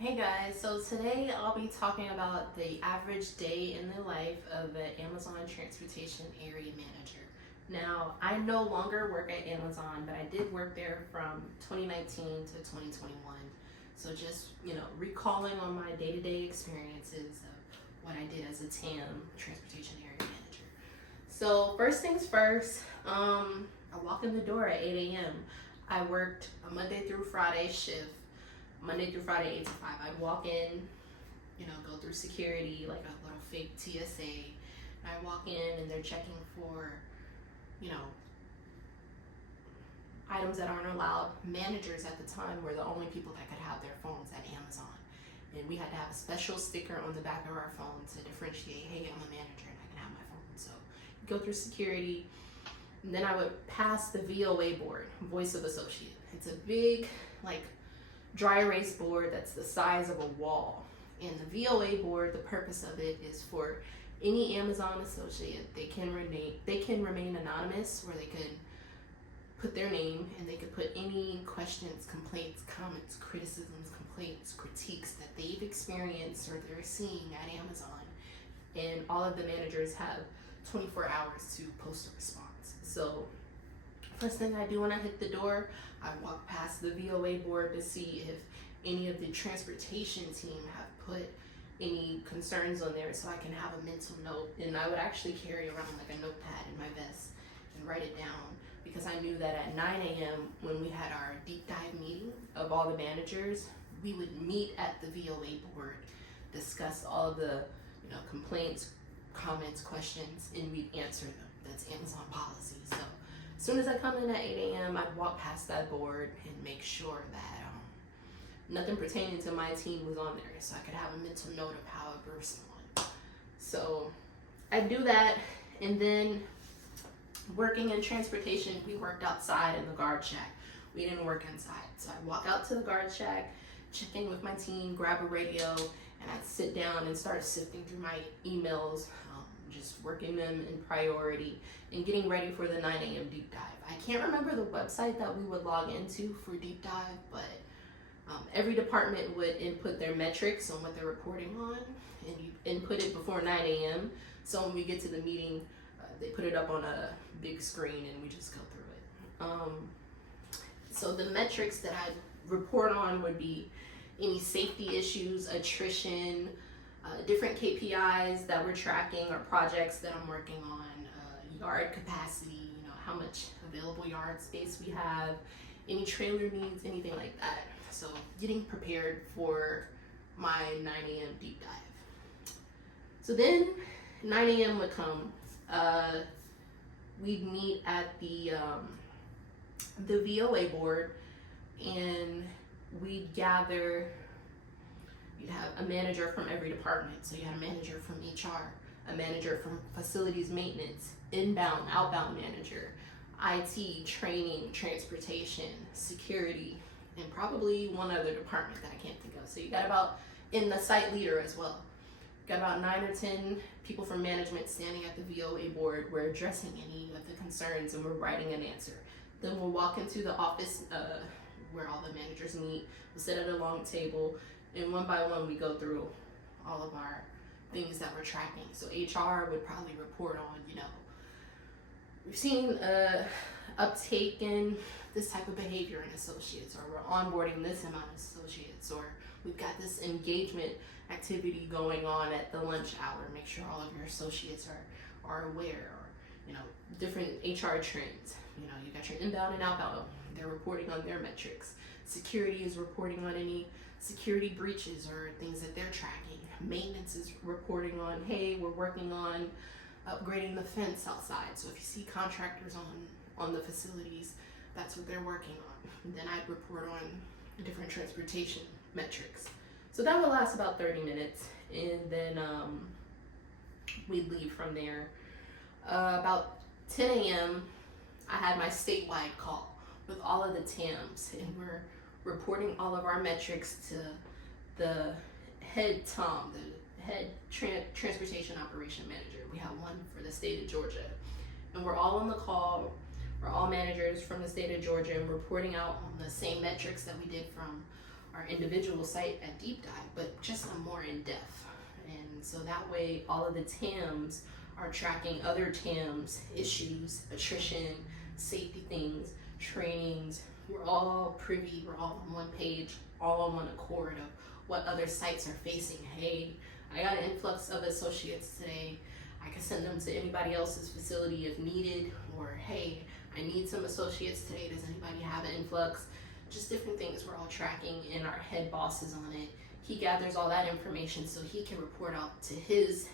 Hey guys, so today I'll be talking about the average day in the life of an Amazon Transportation Area Manager. Now, I no longer work at Amazon, but I did work there from 2019 to 2021. So just, recalling on my day-to-day experiences of what I did as a TAM, Transportation Area Manager. So first things first, I walk in the door at 8 a.m. I worked a Monday through Friday shift. Monday through Friday, 8 to 5. I'd walk in, go through security, like a little fake TSA. And I walk in and they're checking for, items that aren't allowed. Managers at the time were the only people that could have their phones at Amazon. And we had to have a special sticker on the back of our phone to differentiate, hey, I'm a manager and I can have my phone. So go through security. And then I would pass the VOA board, Voice of Associate. It's a big, dry erase board that's the size of a wall. And the VOA board, the purpose of it is for any Amazon associate, they can remain anonymous, where they could put their name and they could put any questions, complaints, comments, criticisms, complaints, critiques that they've experienced or they're seeing at Amazon. And all of the managers have 24 hours to post a response. So first thing I do when I hit the door, I walk past the VOA board to see if any of the transportation team have put any concerns on there so I can have a mental note. And I would actually carry around like a notepad in my vest and write it down, because I knew that at 9 a.m. when we had our deep dive meeting of all the managers, we would meet at the VOA board, discuss all of the complaints, comments, questions, and we'd answer them. That's Amazon policy. So as soon as I come in at 8 a.m., I'd walk past that board and make sure that nothing pertaining to my team was on there, so I could have a mental note of how I would respond. So I do that, and then working in transportation, we worked outside in the guard shack. We didn't work inside. So I'd walk out to the guard shack, check in with my team, grab a radio, and I'd sit down and start sifting through my emails, just working them in priority and getting ready for the 9 a.m. deep dive. I can't remember the website that we would log into for deep dive, but every department would input their metrics on what they're reporting on, and you input it before 9 a.m. So when we get to the meeting, they put it up on a big screen and we just go through it. So the metrics that I report on would be any safety issues, attrition, different KPIs that we're tracking or projects that I'm working on, yard capacity, how much available yard space we have, any trailer needs, anything like that. So getting prepared for my 9 a.m. deep dive. So then 9 a.m. would come. We'd meet at the VOA board, and we'd gather. You'd have a manager from every department. So you had a manager from HR, a manager from facilities maintenance, inbound, outbound manager, IT, training, transportation, security, and probably one other department that I can't think of. So you got in the site leader as well. Got about 9 or 10 people from management standing at the VOA board. We're addressing any of the concerns and we're writing an answer. Then we'll walk into the office where all the managers meet. We'll sit at a long table, and one by one we go through all of our things that we're tracking. So HR would probably report on, we've seen uptake in this type of behavior in associates, or we're onboarding this amount of associates, or we've got this engagement activity going on at the lunch hour. Make sure all of your associates are aware, or different HR trends. You got your inbound and outbound, they're reporting on their metrics. Security is reporting on any security breaches or things that they're tracking. Maintenance is reporting on, hey, we're working on upgrading the fence outside. So if you see contractors on the facilities, that's what they're working on. And then I'd report on different transportation metrics. So that would last about 30 minutes, and then we'd leave from there. About 10 a.m., I had my statewide call with all of the TAMs, and we're reporting all of our metrics to the head TOM, the head transportation operation manager. We have one for the state of Georgia, and we're all on the call. We're all managers from the state of Georgia and reporting out on the same metrics that we did from our individual site at deep dive, but just a more in depth. And so that way, all of the TAMs are tracking other TAMs, issues, attrition, safety things, trainings. We're all privy, we're all on one page, all on one accord of what other sites are facing. Hey, I got an influx of associates today. I can send them to anybody else's facility if needed, or hey, I need some associates today. Does anybody have an influx? Just different things we're all tracking, and our head boss is on it. He gathers all that information so he can report out to his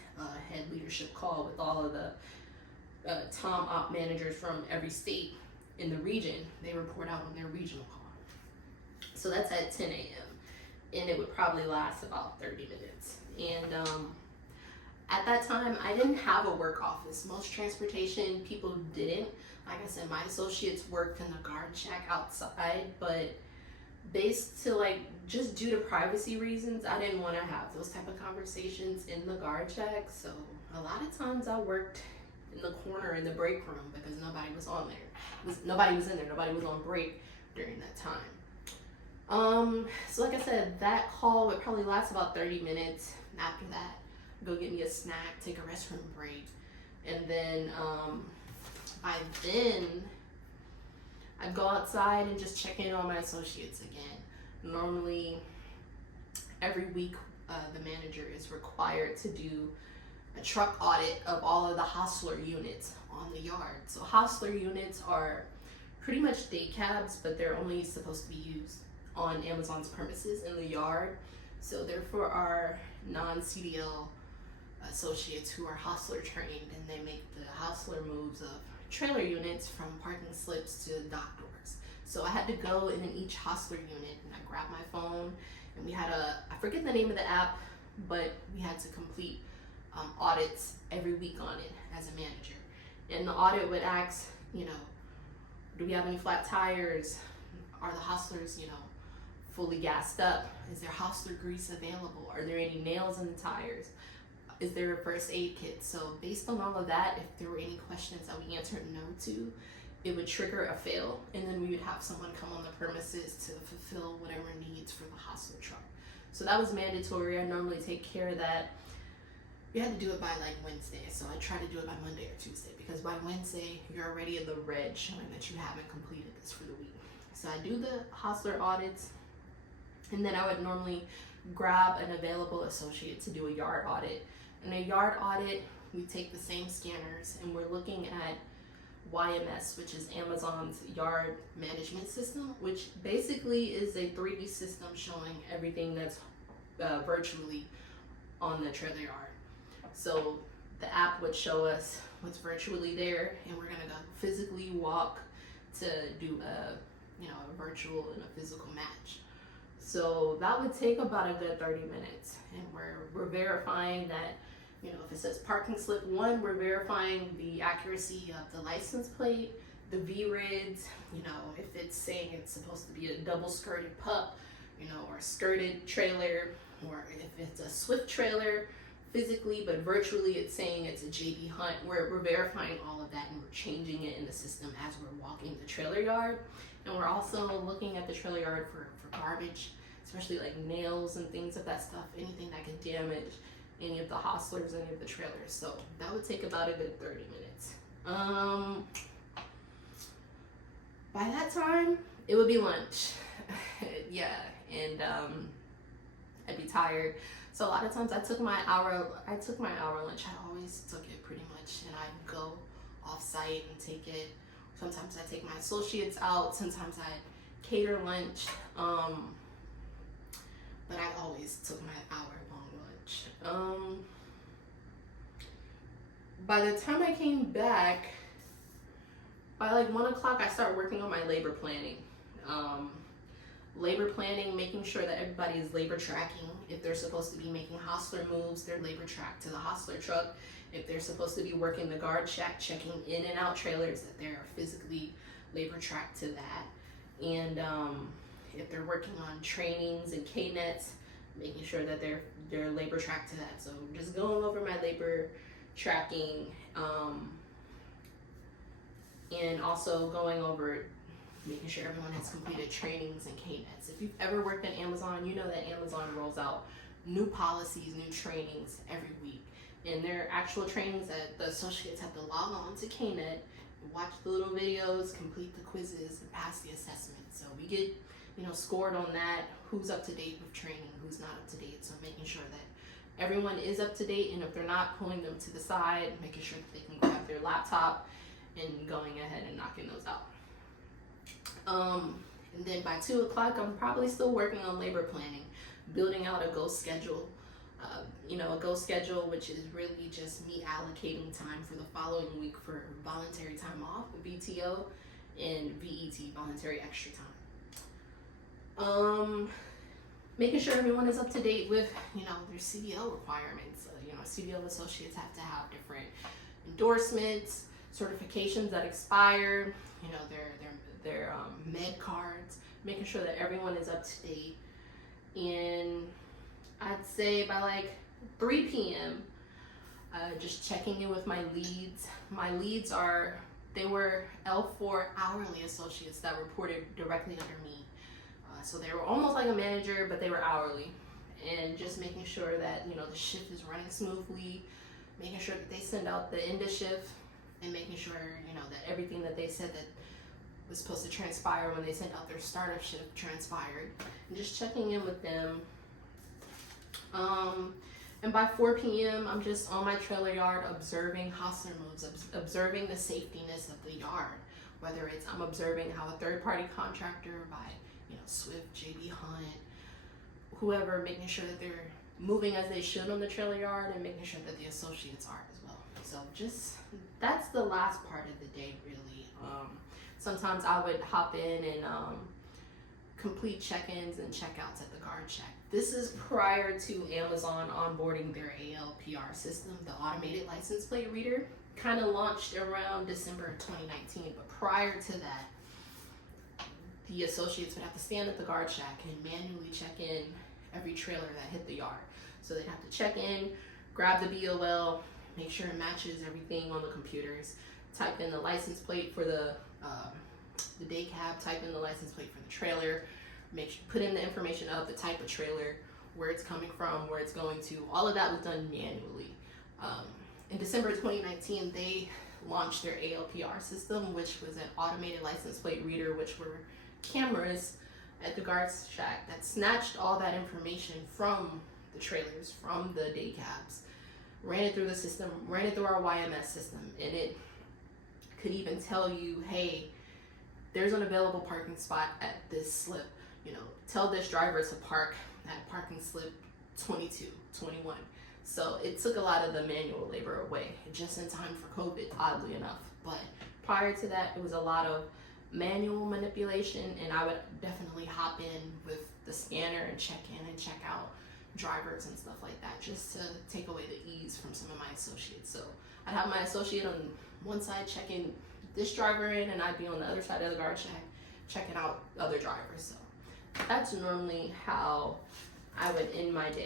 head leadership call with all of the TOM op managers from every state in the region. They report out on their regional call. So that's at 10 a.m. and it would probably last about 30 minutes. And at that time, I didn't have a work office. Most transportation people didn't. Like I said, my associates worked in the guard shack outside, but based to just due to privacy reasons, I didn't want to have those type of conversations in the guard shack. So a lot of times I worked in the corner in the break room because nobody was on there. Nobody was in there. Nobody was on break during that time. So like I said, that call would probably last about 30 minutes. After that, go get me a snack, take a restroom break, and then I'd go outside and just check in on my associates again. Normally, every week, the manager is required to do a truck audit of all of the hostler units on the yard. So hostler units are pretty much day cabs, but they're only supposed to be used on Amazon's premises in the yard. So therefore, our non-CDL associates who are hostler trained, and they make the hostler moves of trailer units from parking slips to dock doors. So I had to go in each hostler unit, and I grabbed my phone, and we had I forget the name of the app, but we had to complete audits every week on it as a manager. And the audit would ask, do we have any flat tires? Are the hostlers, fully gassed up? Is there hostler grease available? Are there any nails in the tires? Is there a first aid kit? So based on all of that, if there were any questions that we answered no to, it would trigger a fail, and then we would have someone come on the premises to fulfill whatever needs for the hostler truck. So that was mandatory. I normally take care of that. We had to do it by Wednesday, so I try to do it by Monday or Tuesday, because by Wednesday you're already in the red showing that you haven't completed this for the week. So I do the hostler audits, and then I would normally grab an available associate to do a yard audit. In a yard audit, we take the same scanners, and we're looking at YMS, which is Amazon's yard management system, which basically is a 3D system showing everything that's virtually on the trailer yard. So the app would show us what's virtually there, and we're gonna go physically walk to do a virtual and a physical match. So that would take about a good 30 minutes, and we're verifying that, if it says parking slip 1, we're verifying the accuracy of the license plate, the VRIDs, if it's saying it's supposed to be a double skirted pup, or a skirted trailer, or if it's a Swift trailer physically, but virtually it's saying it's a JB Hunt. We're verifying all of that, and we're changing it in the system as we're walking the trailer yard. And we're also looking at the trailer yard for garbage, especially nails and things of that stuff, anything that can damage any of the hostlers, any of the trailers. So that would take about a good 30 minutes. By that time, it would be lunch. Yeah, and I'd be tired. So a lot of times I took my hour lunch. I always took it pretty much, and I'd go off site and take it. Sometimes I take my associates out, sometimes I cater lunch, but I always took my hour-long lunch. By the time I came back, by 1 o'clock, I started working on my labor planning. Labor planning, making sure that everybody is labor tracking. If they're supposed to be making hostler moves, they're labor tracked to the hostler truck. If they're supposed to be working the guard shack, checking in and out trailers, that they're physically labor tracked to that. And if they're working on trainings and K-nets, making sure that they're labor tracked to that. So just going over my labor tracking, and also going over making sure everyone has completed trainings and KNETs. If you've ever worked at Amazon, you know that Amazon rolls out new policies, new trainings every week. And there are actual trainings that the associates have to log on to KNET, watch the little videos, complete the quizzes, and pass the assessment. So we get, scored on that, who's up to date with training, who's not up to date. So making sure that everyone is up to date, and if they're not, pulling them to the side, making sure that they can grab their laptop and going ahead and knocking those out. And then by 2 o'clock, I'm probably still working on labor planning, building out a go schedule. A go schedule, which is really just me allocating time for the following week for voluntary time off, VTO, and VET, voluntary extra time. Making sure everyone is up to date with, their CDL requirements. CDL associates have to have different endorsements, certifications that expire, their med cards, making sure that everyone is up to date. And I'd say by like 3 p.m., just checking in with my leads. My leads they were L4 hourly associates that reported directly under me. So they were almost like a manager, but they were hourly. And just making sure that, the shift is running smoothly, making sure that they send out the end of shift, and making sure, that everything that they said that was supposed to transpire when they sent out their startup shift transpired. And just checking in with them. And by 4 p.m., I'm just on my trailer yard observing hostler moves, observing the safetiness of the yard. Whether it's I'm observing how a third-party contractor by, Swift, JB Hunt, whoever, making sure that they're moving as they should on the trailer yard, and making sure that the associates are as well. So that's the last part of the day, really. Sometimes I would hop in and complete check-ins and check-outs at the guard shack. This is prior to Amazon onboarding their ALPR system, the automated license plate reader. Kind of launched around December of 2019, but prior to that, the associates would have to stand at the guard shack and manually check in every trailer that hit the yard. So they'd have to check in, grab the BOL, make sure it matches everything on the computers, type in the license plate for the day cab, type in the license plate for the trailer, put in the information of the type of trailer, where it's coming from, where it's going to. All of that was done manually. In December 2019, they launched their ALPR system, which was an automated license plate reader, which were cameras at the guard shack that snatched all that information from the trailers, from the day cabs, ran it through the system, ran it through our YMS system, and it could even tell you, hey, there's an available parking spot at this slip. Tell this driver to park at parking slip 22, 21. So it took a lot of the manual labor away, just in time for COVID, oddly enough. But prior to that, it was a lot of manual manipulation, and I would definitely hop in with the scanner and check in and check out drivers and stuff like that, just to take away the ease from some of my associates. So I'd have my associate on one side checking this driver in, and I'd be on the other side of the guard shack checking out other drivers. So that's normally how I would end my day.